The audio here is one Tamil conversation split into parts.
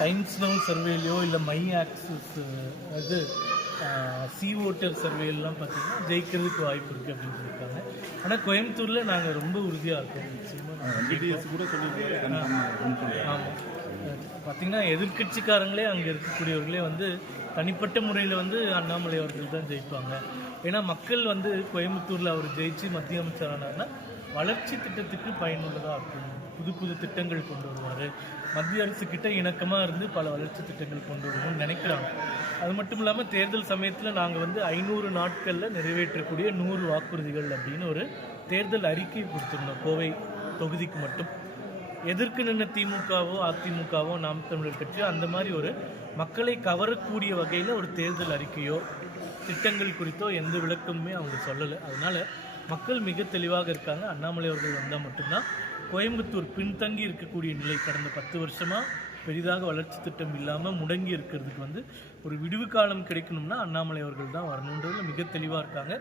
டைம்ஸ் நவ் சர்வேலையோ இல்லை மை ஆக்சஸ் அது சி ஓட்டர் சர்வேலாம் பார்த்தீங்கன்னா ஜெயிக்கிறதுக்கு வாய்ப்பு இருக்குது அப்படின்னு சொல்லியிருக்காங்க ஆனால் கோயம்புத்தூரில் நாங்கள் ரொம்ப உறுதியாக இருக்கோம். கூட சொல்லியிருக்காரு. ஆமாம் பார்த்தீங்கன்னா எதிர்க்கட்சிக்காரங்களே அங்கே இருக்கக்கூடியவர்களே வந்து தனிப்பட்ட முறையில் வந்து அண்ணாமலை அவர்கள் தான் ஜெயிப்பாங்க. ஏன்னா மக்கள் வந்து கோயம்புத்தூரில் அவர் ஜெயிச்சு மத்திய அமைச்சர் ஆனார்னா வளர்ச்சி திட்டத்துக்கு பயனுள்ளதாக இருக்கும். புது புது திட்டங்கள் கொண்டு வருவார். மத்திய அரசு கிட்ட இணக்கமாக இருந்து பல வளர்ச்சி திட்டங்கள் கொண்டு வருவோம்னு நினைக்கிறாங்க. அது மட்டும் இல்லாமல் தேர்தல் சமயத்தில் நாங்கள் வந்து ஐநூறு நாட்களில் நிறைவேற்றக்கூடிய நூறு வாக்குறுதிகள் அப்படின்னு ஒரு தேர்தல் அறிக்கை கொடுத்துருந்தோம். கோவை தொகுதிக்கு மட்டும். எதிர்க்கு நின்ன திமுகவோ அதிமுகவோ நாம் தமிழர் கட்சியோ அந்த மாதிரி ஒரு மக்களை கவரக்கூடிய வகையில் ஒரு தேர்தல் அறிக்கையோ திட்டங்கள் குறித்தோ எந்த விளக்கமுமே அவங்க சொல்லலை. அதனால மக்கள் மிக தெளிவாக இருக்காங்க. அண்ணாமலை அவர்கள் வந்தால் மட்டும்தான் கோயம்புத்தூர் பின்தங்கி இருக்கக்கூடிய நிலை கடந்த பத்து வருஷமாக பெரிதாக வளர்ச்சி திட்டம் இல்லாமல் முடங்கி இருக்கிறதுக்கு வந்து ஒரு விடுவு காலம் கிடைக்கணும்னா அண்ணாமலை அவர்கள் தான் வரணுன்றதுல மிக தெளிவாக இருக்காங்க.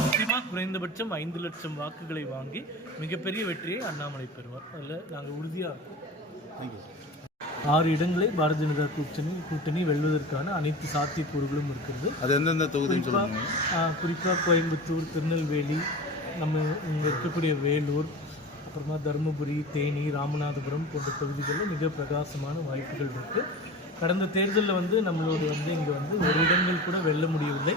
முக்கியமாக குறைந்தபட்சம் ஐந்து லட்சம் வாக்குகளை வாங்கி மிகப்பெரிய வெற்றியை அண்ணாமலை பெறுவார். அதில் நாங்கள் உறுதியாக இருக்கோம். ஆறு இடங்களை பாரதிய ஜனதா கூட்டணி கூட்டணி வெல்வதற்கான அனைத்து சாத்தியக்கூறுகளும் இருக்கிறது. அது எந்தெந்த சொல்லுங்க. குறிப்பாக கோயம்புத்தூர் திருநெல்வேலி நம்ம இங்கே இருக்கக்கூடிய வேலூர் அப்புறமா தருமபுரி தேனி ராமநாதபுரம் போன்ற தொகுதிகளில் மிக பிரகாசமான வாய்ப்புகள் இருக்குது கடந்த தேர்தலில் வந்து நம்மளோட வந்து இங்கே வந்து ஒரு இடங்கள் கூட வெல்ல முடியவில்லை.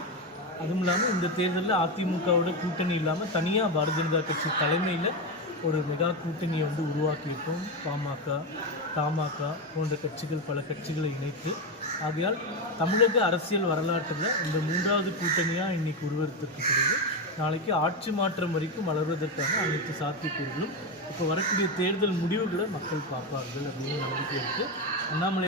அதுவும் இல்லாமல் இந்த தேர்தலில் அதிமுகவோட கூட்டணி இல்லாமல் தனியாக பாரதிய ஜனதா கட்சி தலைமையில் ஒரு மெகா கூட்டணியை வந்து உருவாக்கியிருக்கோம். பாமக தமாக போன்ற கட்சிகள் பல கட்சிகளை இணைத்து. ஆகையால் தமிழக அரசியல் வரலாற்றில் இந்த மூன்றாவது கூட்டணியாக இன்னைக்கு உருவெடுத்திருக்கிறது நாளைக்கு ஆட்சி மாற்றம் வரைக்கும் வளர்வதற்கான அனைத்து சாத்தியக்கூறுகளும் இப்போ வரக்கூடிய தேர்தல் முடிவுகளை மக்கள் பார்ப்பார்கள் அப்படின்னு நம்பிக்கை இருக்குது அண்ணாமலை